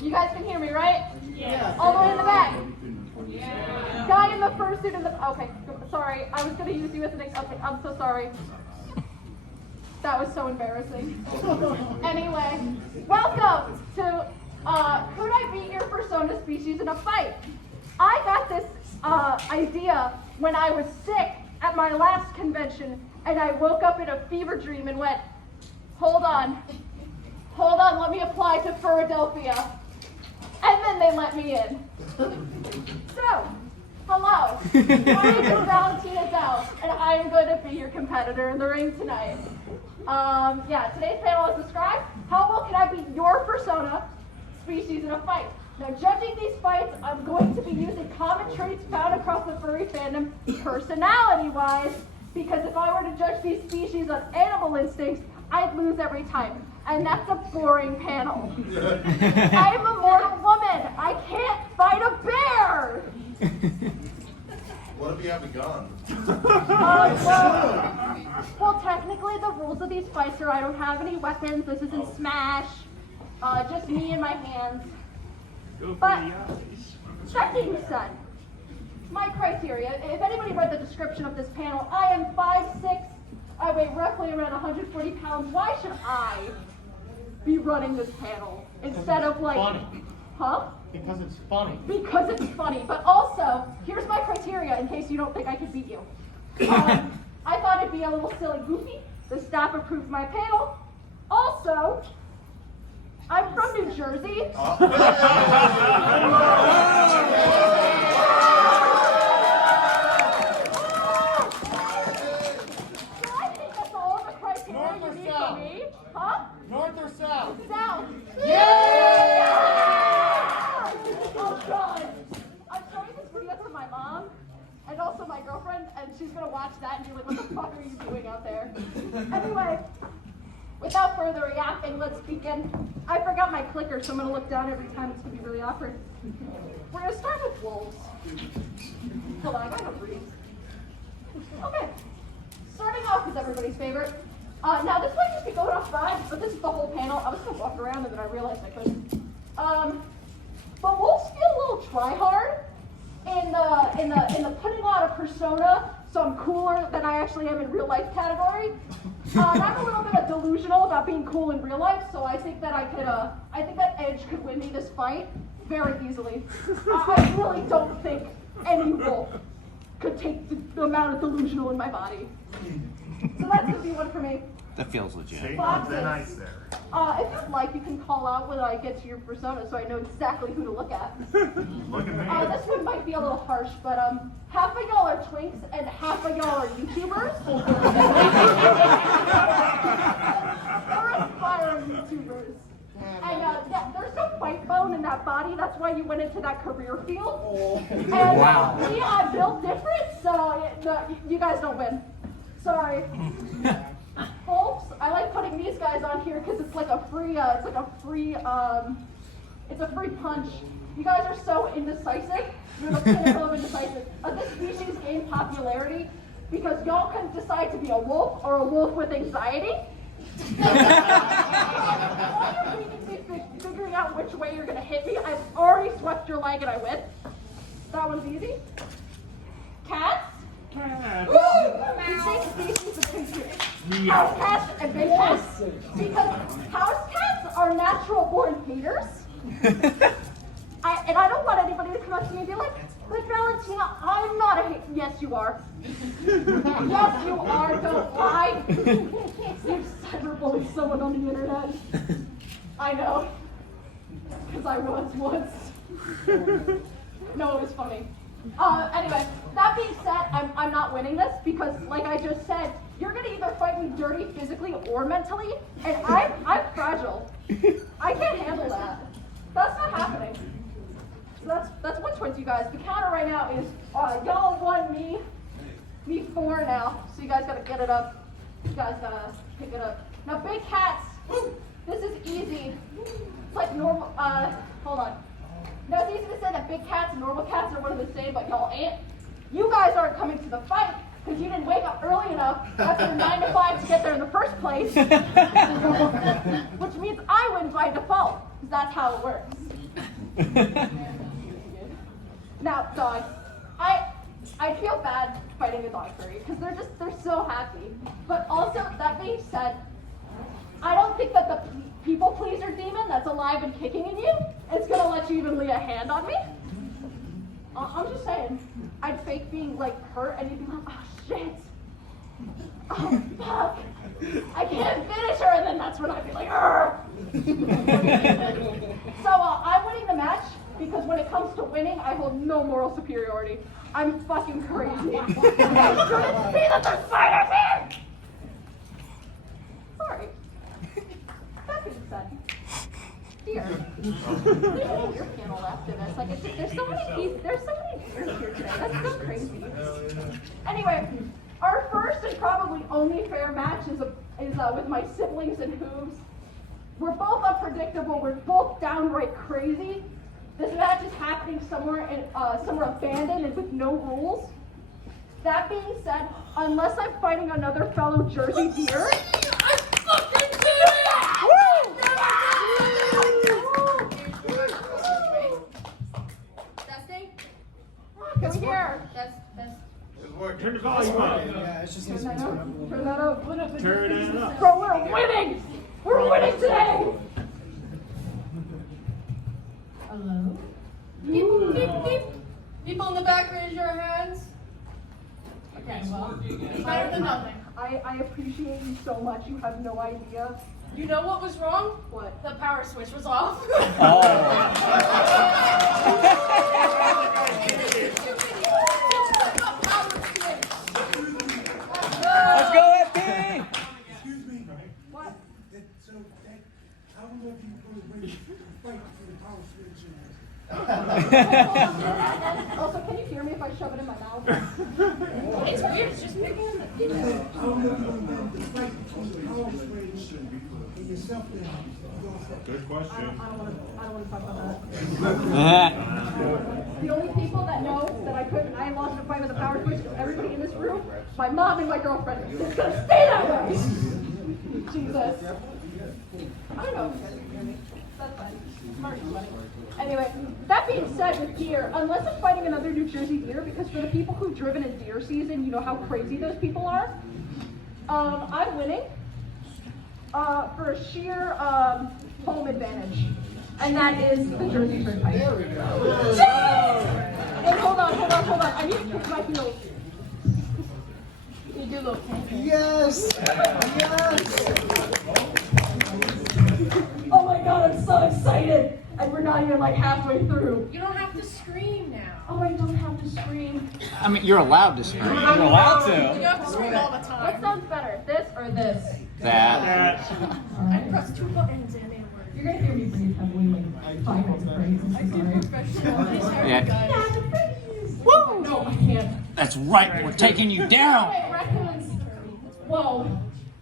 You guys can hear me, right? Yeah. All the way in the back. Yeah. Guy in the fursuit in the. Okay, sorry. I was gonna use you as an. Okay, I'm so sorry. That was so embarrassing. Anyway, welcome to Could I Beat Your Fursona Species in a Fight? I got this idea when I was sick at my last convention, and I woke up in a fever dream and went, hold on, let me apply to Furrydelphia. And then they let me in. So, hello, my name is Valentina Doe, and I am going to be your competitor in the ring tonight. Today's panel is described, how well can I beat your Fursona species in a fight? Now, judging these fights, I'm going to be using common traits found across the furry fandom personality-wise, because if I were to judge these species on animal instincts, I'd lose every time. And that's a boring panel. I am a mortal woman. I can't fight a bear. What if you have a gun? Well, technically the rules of these fights are I don't have any weapons. This isn't Smash. Just me and my hands. But that being said, my criteria, if anybody read the description of this panel, I am 5'6", I weigh roughly around 140 pounds. Why should I be running this panel instead of like, funny. Huh? Because it's funny. Because it's funny, but also, here's my criteria in case you don't think I could beat you. I thought it'd be a little silly goofy. The staff approved my panel. Also, I'm from New Jersey. North or south? South. Yeah! Oh God! I'm showing this video to my mom and also my girlfriend, and she's gonna watch that and be like, "What the fuck are you doing out there?" Anyway, without further yapping, let's begin. I forgot my clicker, so I'm gonna look down every time. It's gonna be really awkward. We're gonna start with wolves. Hold on, I gotta breathe. Okay. Starting off is everybody's favorite. Now this might just be going off vibes, but this is the whole panel. I was gonna walk around and then I realized I couldn't. But wolves feel a little try-hard in the putting on a persona so I'm cooler than I actually am in real life category. I'm a little bit delusional about being cool in real life, so I think that I think that Edge could win me this fight very easily. I really don't think any wolf could take the amount of delusional in my body. So that's gonna be one for me. That feels legit. Foxes. Nice there. If you'd like, you can call out when I get to your persona so I know exactly who to look at. Look at me. This one might be a little harsh, but half of y'all are twinks and half of y'all are YouTubers. Or aspiring YouTubers. And there's no fight bone in that body. That's why you went into that career field. And Wow. we are built different, so you guys don't win. Sorry. Folks, I like putting these guys on here because it's like a free, it's a free punch. You guys are so indecisive. You're the pinnacle of indecisive. This species gained popularity because y'all can decide to be a wolf or a wolf with anxiety. While you're reading, figuring out which way you're gonna hit me, I've already swept your leg and I win. That one's easy. Cats. Distinct species between house cats and big cats, because house cats are natural born haters. I don't want anybody to come up to me and be like, but Valentina, I'm not a hater. Yes, you are. Yes, you are. Don't lie. You've cyberbullied someone on the internet. I know. Because I was once. No, it was funny. Anyway, that being said, I'm not winning this because, like I just said, you're gonna either fight me dirty physically or mentally, and I'm fragile. I can't handle that. That's not happening. So that's one towards you guys. The counter right now is y'all won me 4 now. So you guys gotta get it up. You guys gotta pick it up. Now, big cats. This is easy. It's like normal. Hold on. Now, it's easy to say that big cats and normal cats are one and the same, but y'all ain't. You guys aren't coming to the fight because you didn't wake up early enough after 9 to 5 to get there in the first place. Which means I win by default, because that's how it works. Now, dogs. I feel bad fighting a dog furry because they're so happy. But also, that being said, I don't think that the people pleaser demon that's alive and kicking in you is gonna let you even lay a hand on me. I'm just saying, I'd fake being like hurt and you'd be like, oh shit, oh fuck, I can't finish her, and then that's when I'd be like, argh. So I'm winning the match because when it comes to winning, I hold no moral superiority. I'm fucking crazy. I couldn't see that there's spiders here. Sorry. That being said, here. There's your panel left in this. Like, there's so many deers here today. That's so crazy. Anyway, our first and probably only fair match is with my siblings and hooves. We're both unpredictable. We're both downright crazy. This match is happening somewhere abandoned and with no rules. That being said, unless I'm fighting another fellow Jersey deer, I fucking do it! Testing? Can we hear? Test. Turn the volume up. Yeah, it's just Turn that up. Turn that up. Turn it up. Bro, we're winning! We're winning today! Hello? Beep, beep, beep. People in the back, raise your hands. Okay, well, it's better than nothing. I appreciate you so much. You have no idea. You know what was wrong? What? The power switch was off. Let's go, FP! Excuse me. What? I don't know if you were ready to fight for the power switch. Also, can you hear me if I shove it in my mouth? It's weird, it's just picking on the I don't know if you were ready to fight for the power switch and yourself down. Good I question. don't want to talk about that. The only people that know that I lost a fight with the power switch is everybody in this room, my mom and my girlfriend. It's gonna stay that way! Jesus. I don't know if you guys can hear me. That's fine. I'm already sweating. Anyway, that being said, with deer, unless I'm fighting another New Jersey deer, because for the people who've driven in deer season, you know how crazy those people are. I'm winning for a sheer home advantage, and that is the Jersey Turnpike. And hold on. I need to fix my heels. You do look. Yes! Yes! Oh my god, I'm so excited! And we're not even like halfway through. You don't have to scream now. Oh, I don't have to scream. I mean, you're allowed to scream. You don't have to scream all the What time. sounds better, this or this? That. I pressed 2 buttons and it worked. You're gonna hear me breathe heavily like 5 minutes of praise. I'm so sorry. Professional. Yeah. Guys. Woo! No, I can't. That's right, we're taking you down. Wait, raccoons. Whoa.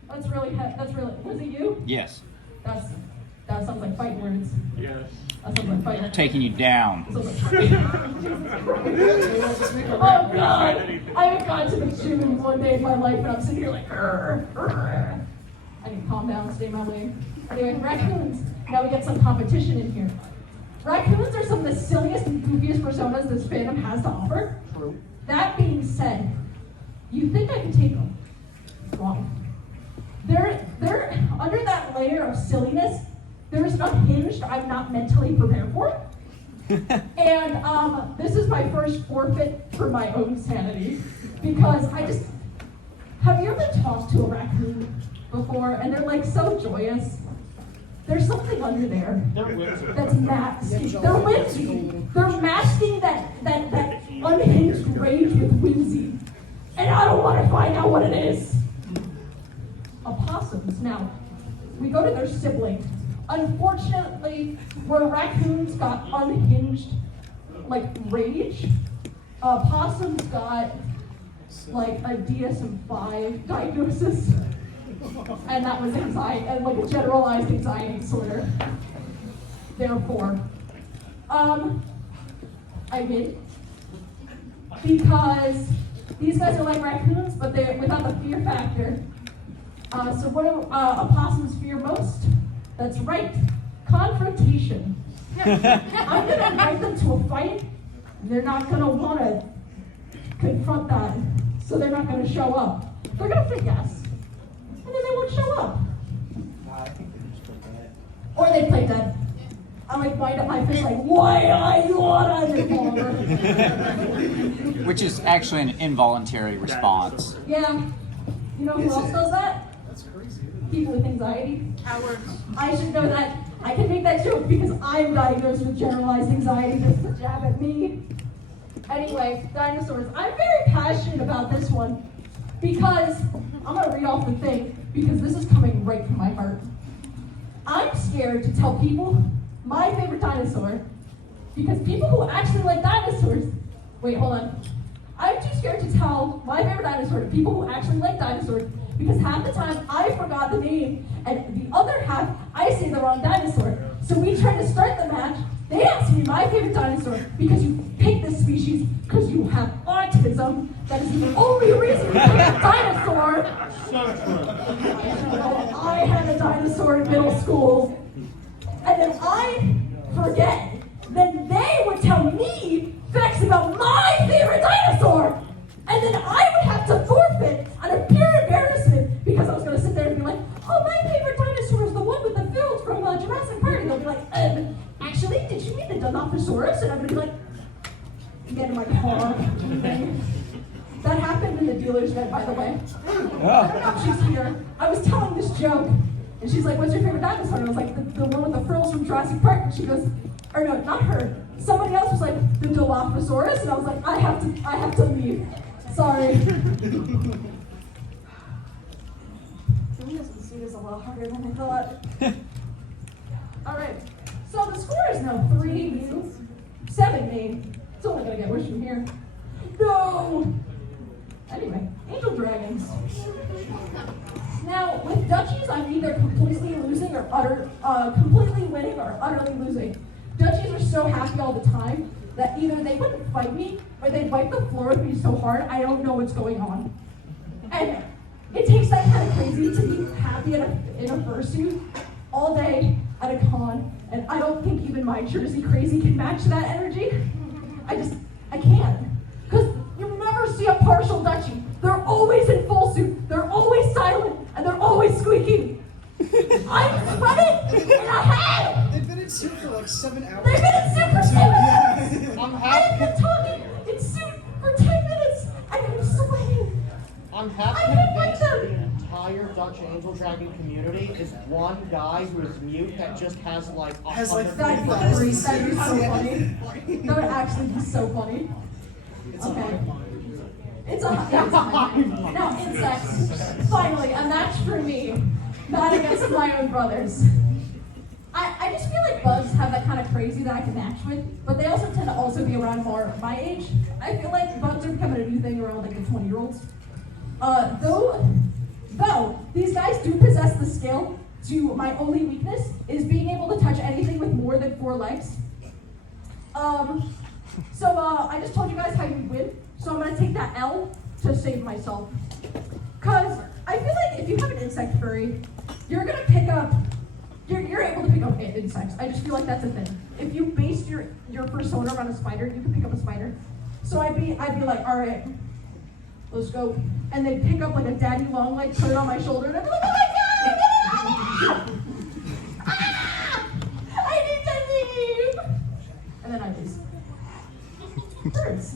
That's really, was it you? Yes, That sounds like fighting words. Yes. That sounds like fighting. taking you down. Oh god! I haven't gone to the gym in one day in my life, and I'm sitting here like, I need to calm down, stay my lane. Anyway, raccoons. Now we get some competition in here. Raccoons are some of the silliest and goofiest personas this fandom has to offer. That being said, you think I can take them? Wrong. They're under that layer of silliness. There's an unhinged I'm not mentally prepared for. And this is my first forfeit for my own sanity, because have you ever talked to a raccoon before and they're like so joyous? There's something under there that's masking. They're whimsy. They're masking that unhinged rage with whimsy. And I don't want to find out what it is. Opossums. Now, we go to their sibling. Unfortunately, where raccoons got unhinged, like rage, opossums got like a DSM-5 diagnosis, and that was anxiety, and like a generalized anxiety disorder. Therefore, I win because these guys are like raccoons, but they're without the fear factor. So what do opossums fear most? That's right, confrontation. I'm gonna invite them to a fight. They're not gonna wanna confront that, so they're not gonna show up. They're gonna say yes, and then they won't show up. Or they play dead. I like wind up my fist like, why are you on a revolver? Which is actually an involuntary response. Yeah. You know who else does that? That's crazy. People with anxiety. Cowards. I should know that. I can make that joke because I'm diagnosed with generalized anxiety just to jab at me. Anyway, dinosaurs. I'm very passionate about this one because I'm going to read off the thing because this is coming right from my heart. I'm scared to tell people my favorite dinosaur because people who actually like dinosaurs. Wait, hold on. I'm too scared to tell my favorite dinosaur to people who actually like dinosaurs because half the time I forgot the name and the other half I say the wrong dinosaur. So we tried to start the match. They asked me my favorite dinosaur because you picked this species because you have autism. That is the only reason you picked a dinosaur. I had a dinosaur in middle school. And then I forget. Then they would tell me facts about my favorite dinosaur. And then I would have to forfeit out of pure embarrassment because I was going to sit there and be like, oh, my favorite dinosaur is the one with the field from Jurassic Park. And they'll be like, actually, did you mean the Dilophosaurus? And I'm going to be like, get in my car. That happened in the dealer's vet, by the way. I don't know if she's here. I was telling this joke. And she's like, what's your favorite dinosaur? And I was like, the one with the frills from Jurassic Park. And she goes, or no, not her. Somebody else was like, the Dilophosaurus. And I was like, I have to leave. Sorry. Doing this in suit is a lot harder than I thought. All right. So the score is now 3-7 me. It's only gonna get worse from here. No. Anyway, angel dragons. Now, with duchies, I'm either completely losing or completely winning or utterly losing. Duchies are so happy all the time that either they wouldn't fight me or they'd wipe the floor with me so hard I don't know what's going on. And it takes that kind of crazy to be happy in a fursuit all day at a con, and I don't think even my Jersey crazy can match that energy. I can't. Because you never see a partial duchy. They're always in full suit, they're always silent, and they're always squeaking. I'm sweating in a head! They've been in suit for like 7 hours. They've been in suit for 7 minutes! I'm I've been talking in suit for 10 minutes, and I'm sweating. I'm half I can't convinced fight the them. entire Dutch Angel Dragon community is one guy who is mute that just has like Has, like, 100 That'd be so funny. That would actually be so funny. It's a Okay. hive mind. It's a Now, insects. Finally, a match for me. Not against my own brothers. I just feel like bugs have that kind of crazy that I can match with, but they also tend to also be around more my age. I feel like bugs are becoming a new thing around like the 20-year-olds. Though these guys do possess the skill to my only weakness is being able to touch anything with more than 4 legs. I just told you guys how you win, so I'm gonna take that L to save myself. Cause I feel like if you have an insect furry, you're able to pick up insects. I just feel like that's a thing. If you base your persona around a spider, you can pick up a spider. So I'd be like, all right, let's go. And they'd pick up like a daddy long leg, put it on my shoulder, and I'd be like, oh my god, ah! I need to leave. And then I lose. Birds.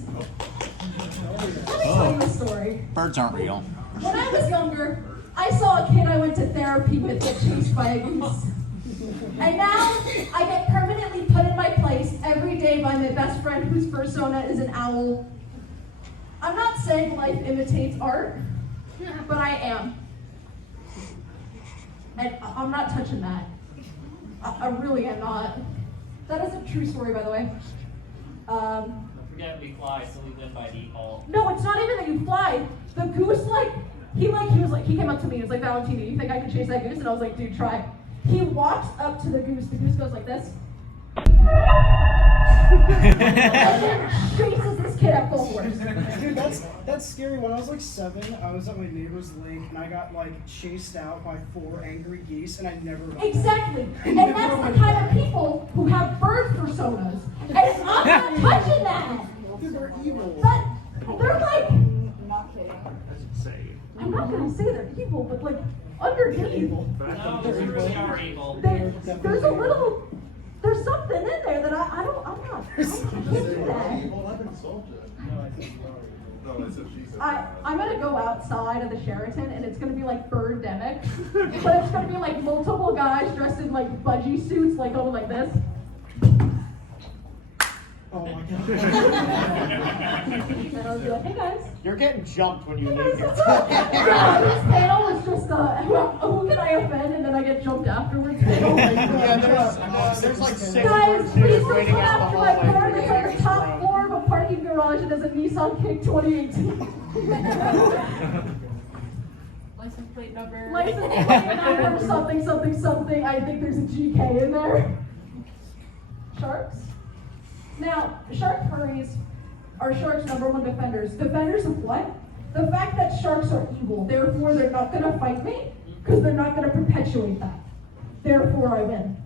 Let me tell you a story. Birds aren't real. When I was younger, I saw a kid I went to therapy with get chased by a goose. And now I get permanently put in my place every day by my best friend whose Fursona is an owl. I'm not saying life imitates art, but I am. And I'm not touching that. I really am not. That is a true story, by the way. Don't forget we fly, so we win by default. No, it's not even that you fly. The goose, he came up to me, he was like, Valentina, you think I can chase that goose? And I was like, dude, try. He walks up to the goose goes like this. And then chases this kid at full force. Dude, that's scary. When I was like 7, I was at my neighbor's lake and I got like chased out by 4 angry geese and I never got Exactly. And that's the kind of people who have bird not touching that. Dude, they're evil. They're like, Say. I'm not gonna say they're evil, but like underneath, No, they really are evil. there's a little, there's something in there that I can't do that. Well, I've been soldier. No, I said she said. I'm gonna go outside of the Sheraton and it's gonna be like Birdemic, but it's gonna be like multiple guys dressed in like budgie suits, like going like this. Oh my god. And I'll be like, hey guys. You're getting jumped when you Hey leave guys, here. what's up? Yeah, this panel is just who can I offend, and then I get jumped afterwards. Yeah, there's like 6 Guys, dudes please don't waiting come out the after my hallway. car that's on the top floor of a parking garage and there's a Nissan Kick 2018. License plate number. License plate number something, something, something. I think there's a GK in there. Sharks? Now, shark furries are sharks' #1 defenders. Defenders of what? The fact that sharks are evil. Therefore, they're not going to fight me because they're not going to perpetuate that. Therefore, I win.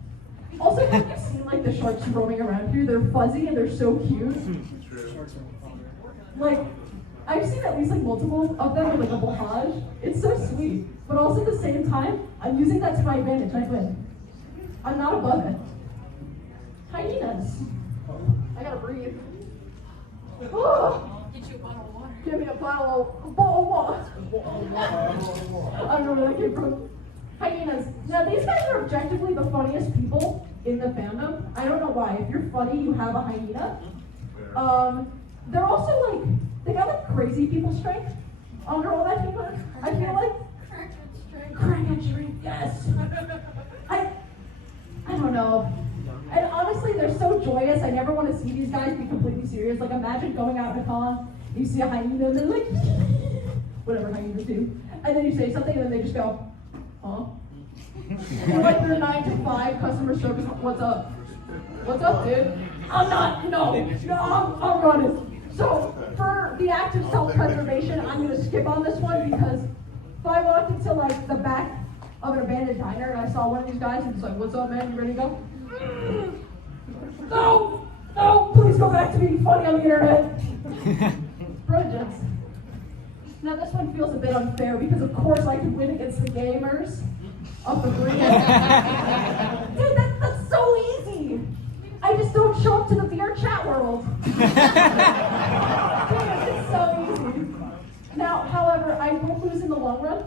Also, have you seen like the sharks roaming around here? They're fuzzy and they're so cute. Like, I've seen at least like multiple of them with like a barrage. It's so sweet. But also at the same time, I'm using that to my advantage. I win. I'm not above it. Hyenas. I gotta breathe. Oh, Get you a bottle of water. give me a bottle of water. I don't know where that came from. Hyenas. Now these guys are objectively the funniest people in the fandom. I don't know why. If you're funny, you have a hyena. They're also like, they got like crazy people strength under all that humor. I feel like crackhead strength, yes. I don't know. And honestly, they're so joyous. I never want to see these guys be completely serious. Like imagine going out in a con, you see a hyena and they're like, whatever hyenas do. And then you say something and then they just go, huh? They're like their 9 to 5 customer service. What's up? What's up, dude? I'm running. So for the act of self-preservation, I'm gonna skip on this one because if I walked into like the back of an abandoned diner and I saw one of these guys and it's like, what's up, man? You ready to go? No, please go back to being funny on the internet. Projects. Now this one feels a bit unfair because of course I can win against the gamers of the breed. Dude, that's so easy. I just don't show up to the VR chat world. Dude, it's so easy. Now, however, I won't lose in the long run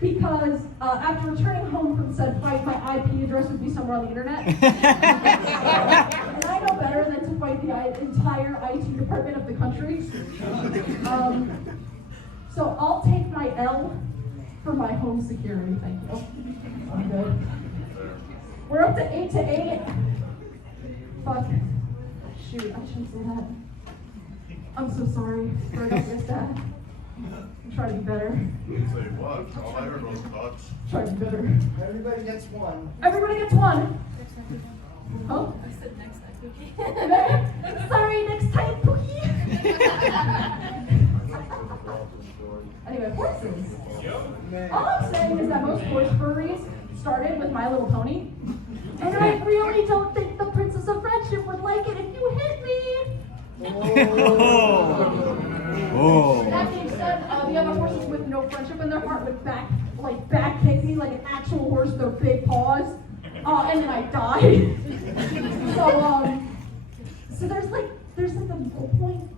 because after returning home from said fight, my IP address would be somewhere on the internet. And I know better than to fight the entire IT department of the country. So I'll take my L for my home security, thank you. I'm good. We're up to 8-8. Fuck. Shoot, I shouldn't say that. I'm so sorry for against that. I'm trying to be better. Say what? All I heard was thoughts. Try to be better. Everybody gets one. Everybody gets one. Huh? I said next time, okay? Sorry, next time, Pookie. Anyway, horses. All I'm saying is that most horse furries started with My Little Pony. And I really don't think the Princess of Friendship would like it if you hit me. Oh. That being said, the other horses with no friendship in their heart would back kick me like an actual horse with their big paws. And then I die. So there's like a middle point.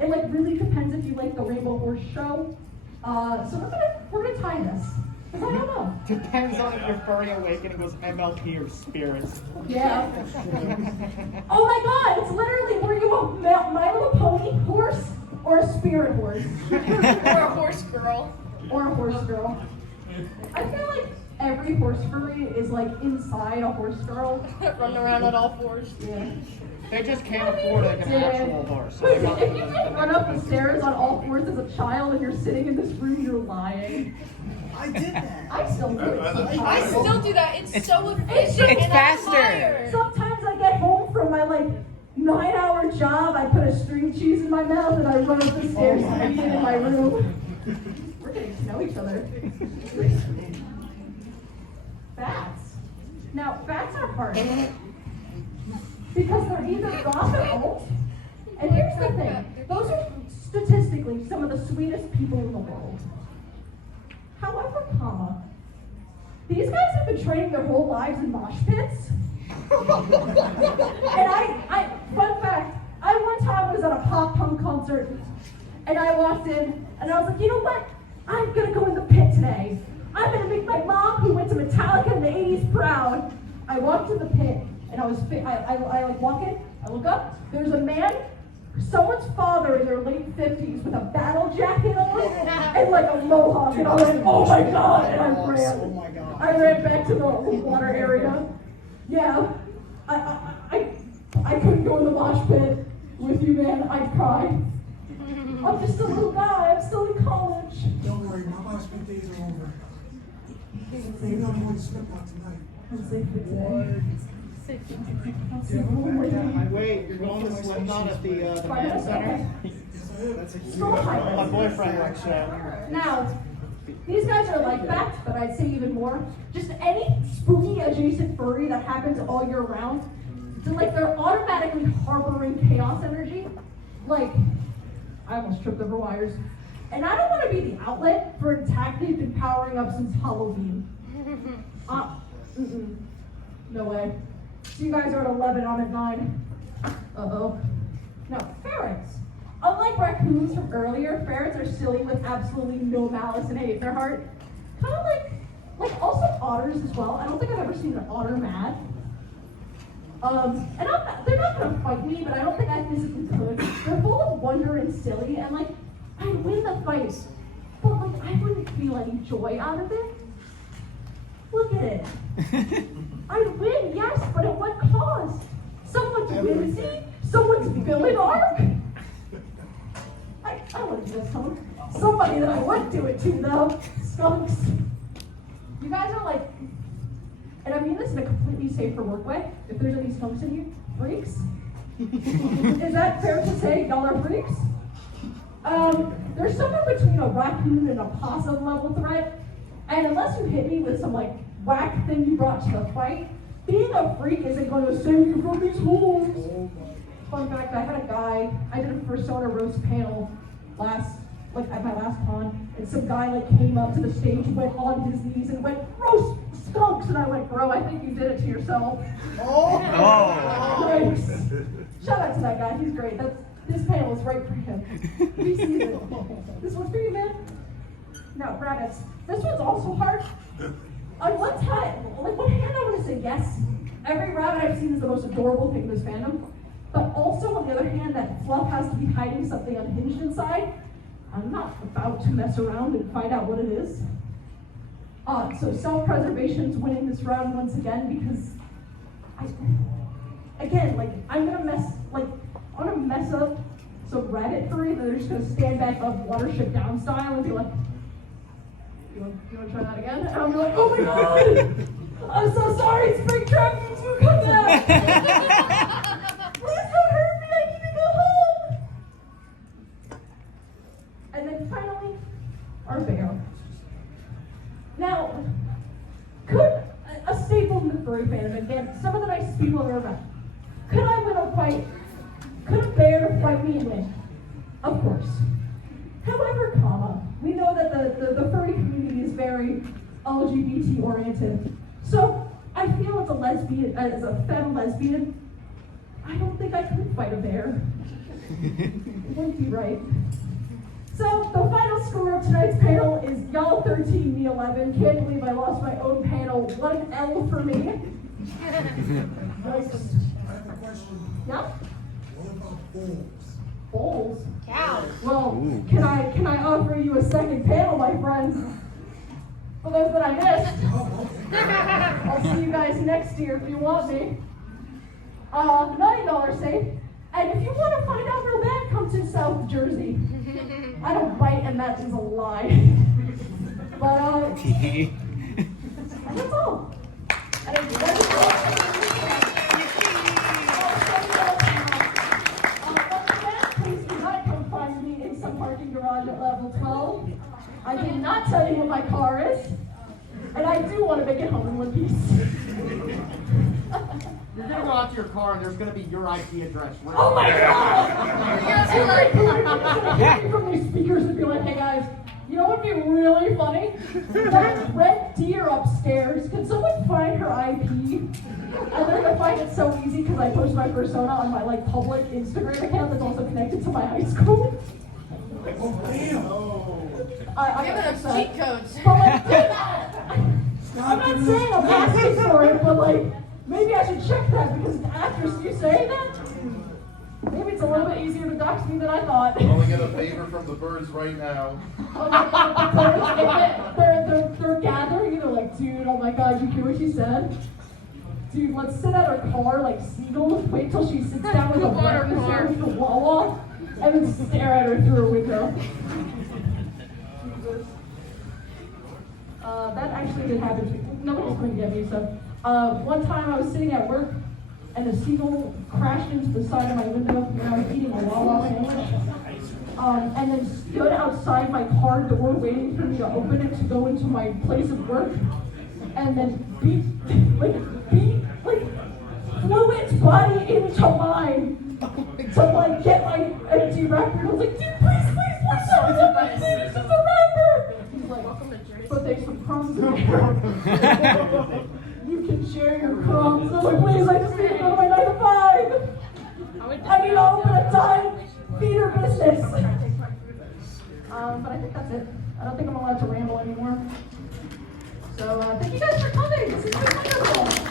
It like really depends if you like the Rainbow Horse Show. So we're gonna tie this. Cause I don't know. Depends on if your furry awakening was MLP or spirits. Yeah. Oh my god, it's literally, were you a My Little Pony horse or a spirit horse? Or a horse girl. Or a horse girl. I feel like every horse furry is like inside a horse girl. Running around on all fours. Yeah. They just can't afford like an actual horse. So Wait, they got if you didn't run up the stairs on all fours as a child and you're sitting in this room, you're lying. I did that. I still do it. I still do that. It's so efficient it's and faster. I'm tired. Sometimes I get home from my like 9-hour job, I put a string cheese in my mouth and I run up the stairs and eat it in my room. We're getting to know each other. Bats. Now, bats are hard. Because they're either rock or alt, And here's the thing, those are statistically some of the sweetest people in the world. However, these guys have been training their whole lives in mosh pits. And fun fact, I one time was at a pop punk concert, and I walked in, and I was like, you know what? I'm gonna go in the pit today. I'm gonna make my mom, who went to Metallica in the 80s, proud. I walked in the pit, and I like walk in, I look up, there's a man, someone's father in their late 50s with a battle jacket on and like a mohawk, and I was like, oh my god, and I ran. Oh my god. I ran back to the water area. Yeah, I couldn't go in the mosh pit with you, man. I'd cry. I'm just a little guy. I'm still in college. Don't worry, my mosh pit days are over. Maybe I'm going to slip out tonight. I'm safe for today. Wait, you're going to Slipknot at the band center? That's a huge My boyfriend works there. Now, these guys are like that, but I'd say even more. Just any spooky adjacent furry that happens all year round. So like they're automatically harboring chaos energy. Like, I almost tripped over wires. And I don't want to be the outlet for an attack they've been powering up since Halloween. No way. So you guys are at 11, I'm at 9. Uh-oh. No, ferrets. Unlike raccoons from earlier, ferrets are silly with absolutely no malice and hate in their heart. Kind of like also otters as well. I don't think I've ever seen an otter mad. They're not gonna fight me, but I don't think I physically could. They're full of wonder and silly, and like, I'd win the fight, but like, I wouldn't feel any joy out of it. Look at it. I'd win, yes, but at what cost? Someone's whimsy? Someone's villain arc? I wouldn't do this to him. Somebody that I would do it to, though. Skunks. You guys are like, and I mean this in a completely safe for work way, if there's any skunks in you, freaks. Is that fair to say y'all are freaks? They're somewhere between a raccoon and a possum level threat, and unless you hit me with some like whack thing you brought to the fight, being a freak isn't going to save you from these wolves. Fun fact, I had a guy, I did a Fursona roast panel at my last con, and some guy like came up to the stage, went on his knees and went, roast skunks, and I went, bro, I think you did it to yourself. Nice. Shout out to that guy, he's great. This panel is right for him. He sees it. This one's for you, man. No, rabbits. This one's also hard. On one hand I want to say yes. Every rabbit I've seen is the most adorable thing in this fandom. But also, on the other hand, that fluff has to be hiding something unhinged inside. I'm not about to mess around and find out what it is. So self-preservation's winning this round once again because I'm gonna mess up some rabbit furry that are just gonna stand back up Watership Down style and be like, you wanna try that again? And I'm like, oh my god! I'm so sorry, Springtrap means you come back! Please don't hurt me, I need to go home! And then finally, our bear. Now, could a staple in the furry fandom, again, some of the nicest people I've ever met, could I win a fight? Could a bear fight me and win? Of course. However, we know that the furry community is very LGBT oriented. So I feel as a femme lesbian, I don't think I could fight a bear. It wouldn't be right. So the final score of tonight's panel is y'all 13, me 11. Can't believe I lost my own panel. What an L for me. Nice. I have a question. Yeah? What about bulls? Bowls. Cows. Well, can I offer you a second panel, my friends? For those that I missed. I'll see you guys next year if you want me. $90 safe. And if you want to find out real bad, come to South Jersey. I don't bite, and that is a lie. But and that's all. And if you guys please do not come find me in some parking garage at level 12. I did not tell you what my car is. And I do want to make it home in one piece. You're gonna out to your car and there's gonna be your IP address. Right Oh my god! And like, gonna hear from these speakers and be like, hey guys, you know what would be really funny? That red deer upstairs, can someone find her IP? And they're gonna find it so easy because I post my Fursona on my like public Instagram account that's also connected to my high school. Oh, damn. I Give gotta it fix a that. cheat codes. But like, dude, I'm not saying I'm asking for it, but like, maybe I should check that because after you saying that, maybe it's a little bit easier to dox me than I thought. Well, we get a favor from the birds right now. Oh my god, they're gathering and they're like, dude, oh my god, you hear what she said? Dude, let's sit at her car like seagulls, wait till she sits down with a breakfast sandwich from Wawa, and then stare at her through her window. Jesus. That actually did happen to me. Nobody's going to get me, so. One time I was sitting at work, and a seagull crashed into the side of my window when I was eating a Wawa sandwich. And then stood outside my car door waiting for me to open it to go into my place of work. And then flew its body into mine to like get my empty wrapper. And I was like, dude, please, it's just a wrapper. He's like, but there's some crumbs in there. You can share your crumbs. I was like, please, I just need to go to my 9 to 5. I need to open a time feeder business. But I think that's it. I don't think I'm allowed to ramble anymore. So thank you guys for coming. This has been wonderful.